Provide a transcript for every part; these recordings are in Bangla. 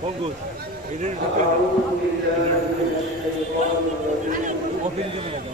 Kongur. Gelir bir kere. O bindi bile.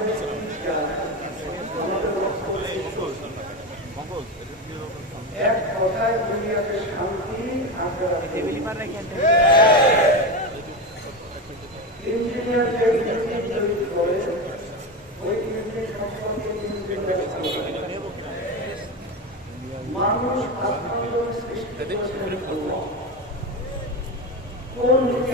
রাস্তায় দুনিয়াতে শান্তি ইঞ্জিনিয়ারদের ইউনিট তৈরি করে ওই ইউনিট সম্পর্কে মানুষ কোন দিকে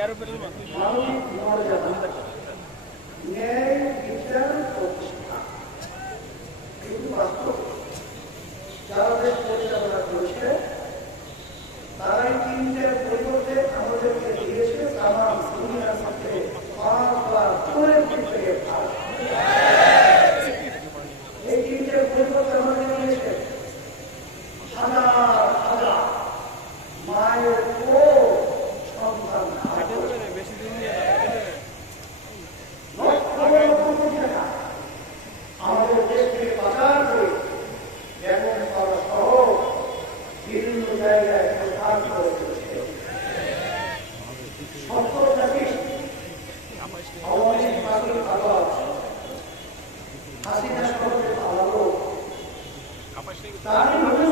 ಯಾರು Assim, nós vamos falando. Rapaz, tem que.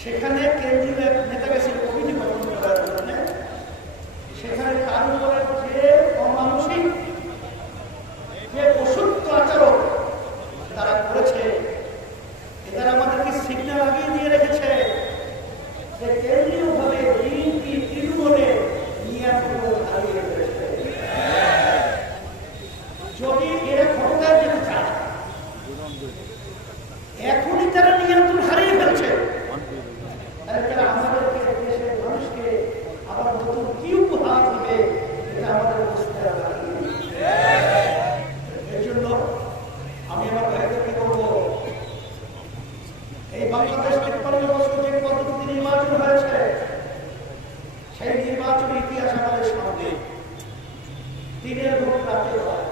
সেখানে কেন্দ্রীয় নেতা গেছিল কমিটি গঠন করার কারণে সেখানে তার উপরে যে অমানসিক যে অসুস্থ আচরণ তারা করেছে এদের আমাদেরকে সিগন্যাল আগিয়ে দিয়ে রেখেছে যে কেন্দ্রীয়ভাবে বিএনপি তৃণমূলে নিয়ে হারিয়ে রয়েছে। যদি এখনই তারা নিয়ন্ত্রণ হারিয়ে ফেলছে। এই বছর যে হয়েছে, সেই নির্বাচনের ইতিহাস আমাদের সামনে। দিনের ভোট রাতে হয়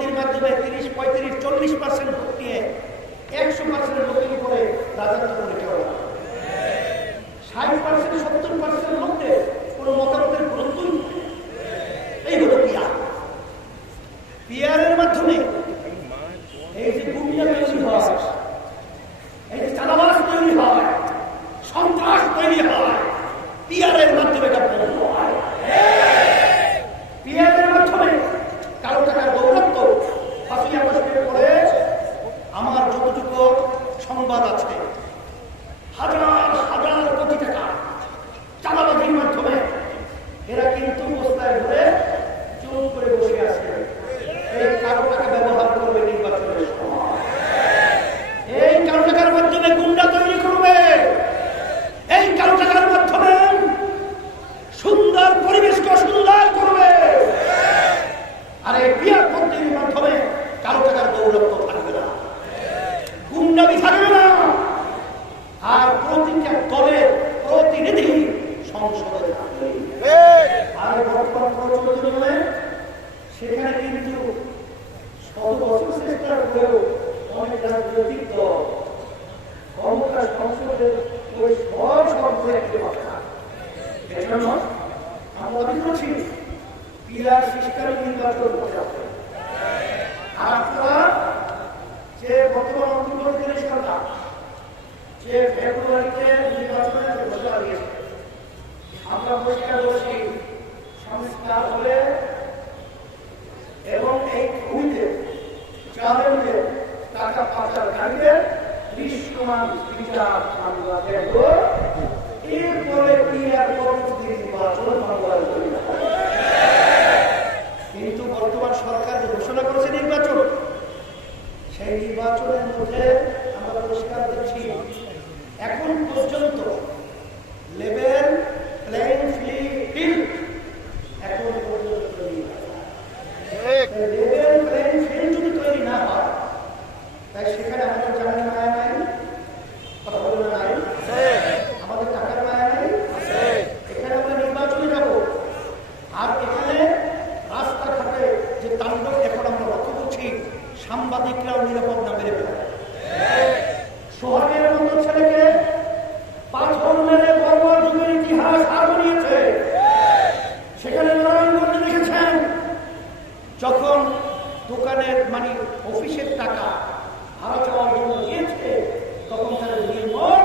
ভর্তির মাধ্যমে তিরিশ, পঁয়ত্রিশ, চল্লিশ পার্সেন্ট ভর্তি একশো পার্সেন্ট ভর্তির উপরে রাজত্ব করে কেউ ষাট পার্সেন্ট সত্তর পার্সেন্ট মধ্যে কোনো মতামতের গুরুত্বই কিন্তু বর্তমান সরকার যে ঘোষণা করেছে নির্বাচন, সেই নির্বাচনের মধ্যে আমরা পুরস্কার দিচ্ছি এখন পর্যন্ত লেভেল প্লেইং যখন দোকানের মানে অফিসের টাকা ভারত জন্য নিয়েছে তখন তারা নির্মল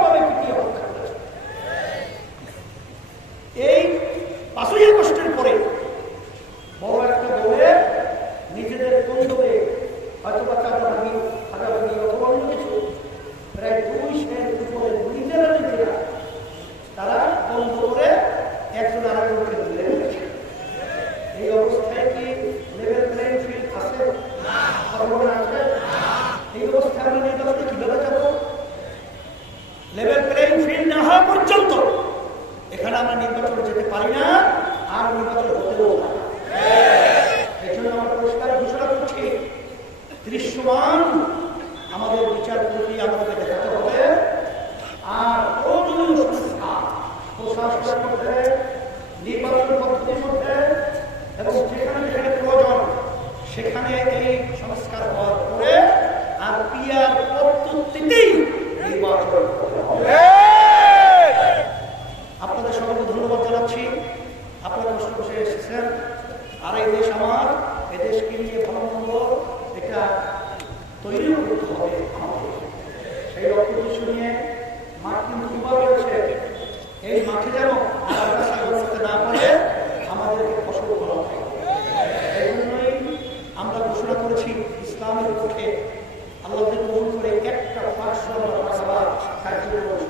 এই মাঠে যেন না আমাদেরকে ফসল করা হয় এই আমরা ঘোষণা করেছি, ইসলামের পক্ষে আল্লাহকে কবুল করে একটা পাঁচশো আমরা কার্যক্রম